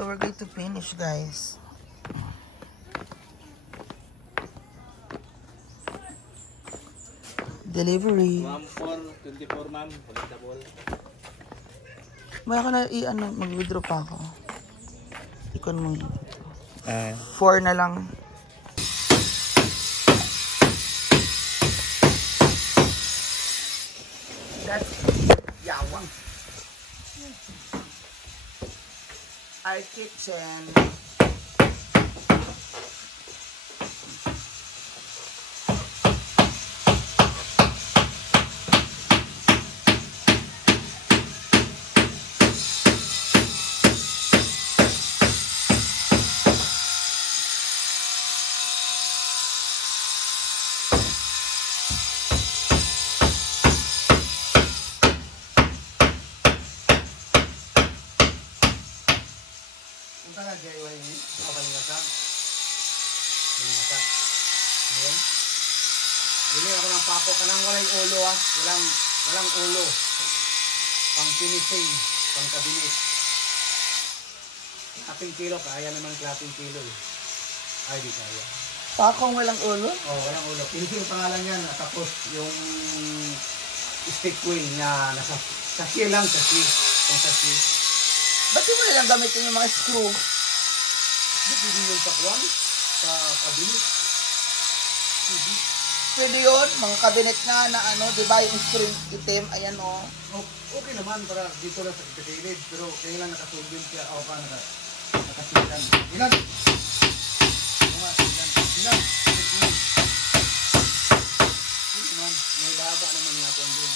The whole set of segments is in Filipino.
So we're going to finish, guys. Delivery. Ma'am, 24 ma'am. Palatable. Maya ka na mag-withdraw pa ako. Ikon mo. 4 na lang. That's yawa. Our kitchen. Punta ka DIY ni Balingasag. Balingasag. Ayan. Bili ako ng papo ka nang walang ulo ah. Walang ulo. Pang finishing, pang kabinet. Kaping kilo, kaya naman klating kilo eh. Ay, di kaya. Pakong walang ulo? Oh, walang ulo. Finishing pangalan yan. Tapos yung stick wheel niya nasa sachet lang, sachet. Pang sachet. Ba't di mo nilang gamitin yung mga screw? Hindi yung pakwan sa kabinet. Pwede yun, mga cabinet nga na di ba yung screw itim, ayan o. Oh, okay naman para dito lang sa kapitilid. Pero kailan nakasulbin siya, o pa nakasilan. Ilan? Ilan? Hindi naman, may baba naman nga po doon.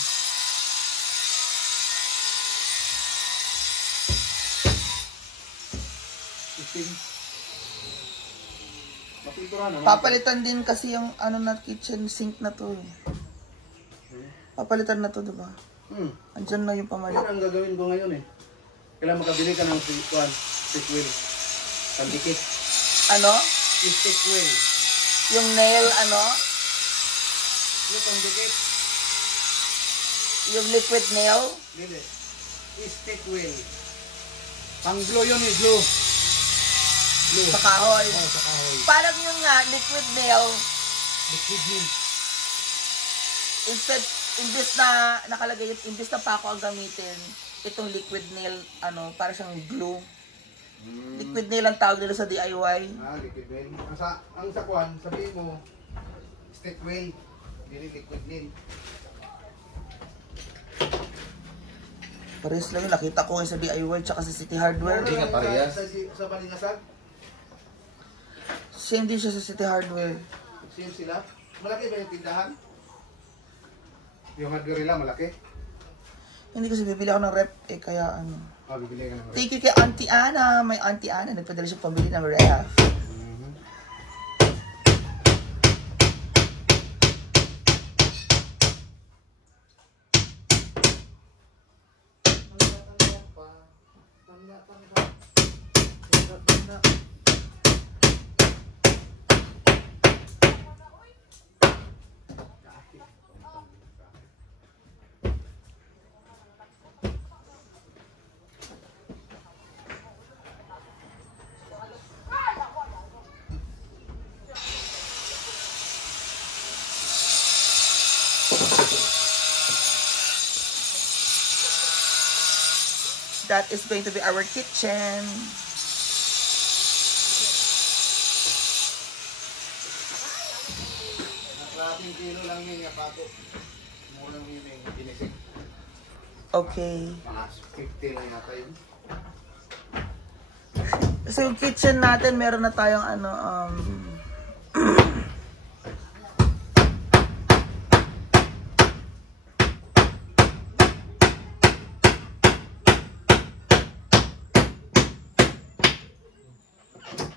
Mapintura naman. Papalitan din kasi yung na kitchen sink na to eh. Papalitan na to, diba? Andyan na yung pamalit. Yan ang gagawin ko ngayon eh. Kailangan makabili ka ng stick wheel. Pandikit. Stick wheel. Yung nail, Yung pandikit. yung liquid nail. Hindi. Stick wheel. Pang glue yun eh, glue. Sa kahoy. Oh, sa kahoy. Parang yung liquid nail, Liquid nail. imbis na nakalagay yun, imbis na pako ang gamitin, itong liquid nail, para siyang glue. Liquid nail ang tawag nila sa DIY. Liquid nail. Ang sakwan, sabihin mo, stick wheel. Hindi liquid nail. Pares lang yun, nakita ko sa DIY tsaka sa City Hardware. Hindi ka parehas. Sa Balingasag? Same din siya sa City Hardware. Same sila? Malaki ba yung tindahan? Yung hardware nila malaki? Hindi kasi bibili ako ng rep, kaya Bibili ka ng rep. Thank you kay Auntie Ana. May Auntie Ana, nagpadala siya pambili ng ref. That is going to be our kitchen. Nakalating kilo lang yun yung pato. Mura lang yun yung ginisik. Okay. Mga 50 lang yata yun. So yung kitchen natin, meron na tayong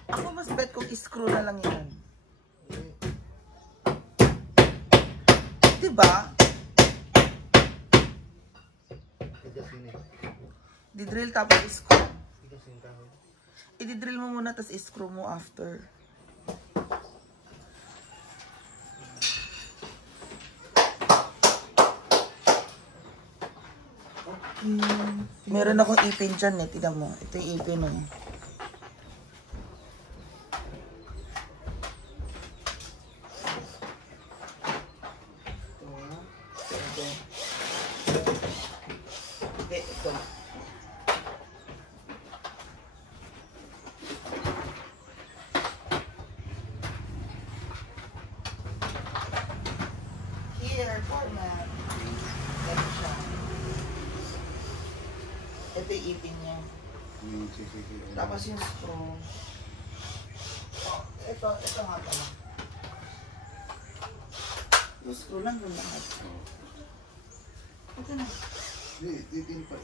ako mas bet kung screw na lang yan. Diba? Didrill tapos screw. I-drill mo muna tapos i-screw mo after. Meron akong ipin dyan eh. Tignan mo. Ito yung ipin eh. Hindi, ito. Here, format. Ganun siya. Ito yung ipin niya. Tapos yung straw. Oh, ito nga pala. Yung screw lang yung lahat. Ito na. Titin pa.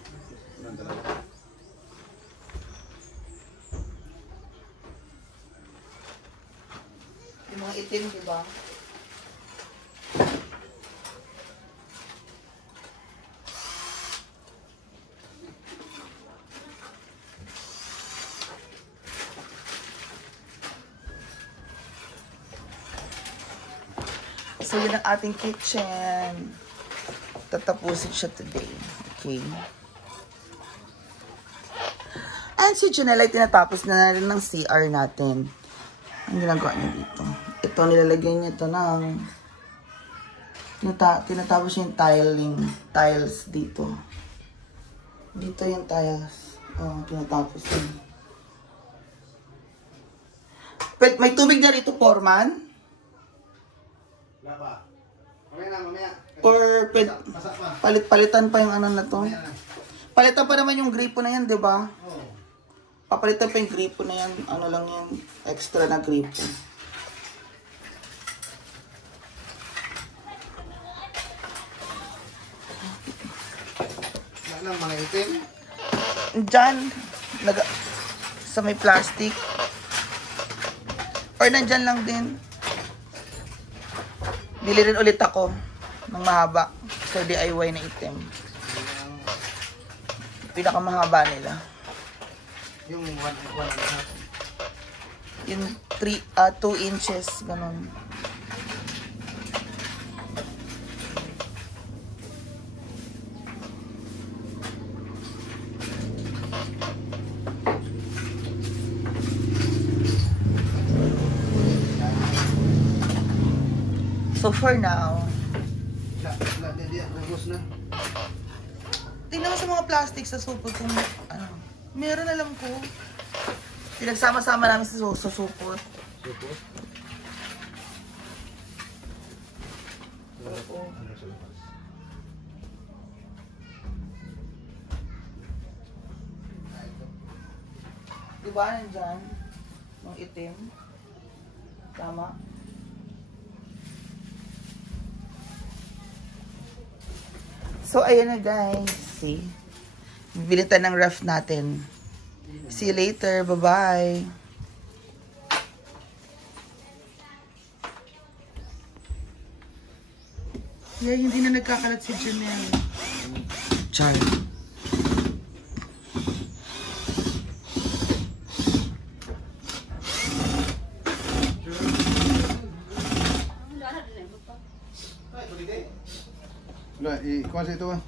Anong talaga? Yung mga itim, di ba? So, yun ang ating kitchen. Tatapusin siya today. Okay. And si Janelle ay tinatapos na rin ng CR natin. Ang ginagawa niya dito. Ito, nilalagyan niya ito ng... tinatapos niya yung tiles dito. Dito yung tiles. Oh, tinatapos niya. May tubig na rito, Foreman? Wala pa. Mamaya. Or Pasak pa. palit-palitan pa yung ano na to? Palitan pa naman yung gripo na yan, di ba? Oo. Papalitan pa yung gripo na yan. Ano lang yan, extra na gripo. Wala lang mga itim. Diyan, sa may plastic. Or nandyan lang din. Bili rin ulit ako ng mahaba sa DIY na itim. Pinakamahaba nila. Yung 1.5. Yung 2 inches, ganun. So for now, Wala, hindi. Ubus na. tingnan mo sa mga plastic sa supot kung ano. Meron, alam ko. Pinagsama-sama namin sa supot. Supot? Oo. Diba nandyan? Yung itim. Tama. So, ayan na guys. See? Bibili tayo ng ref natin. See you later. Bye-bye. Yeah, hindi na nagkakalat si Janelle. Char. Wala, ikuha sa ito ba?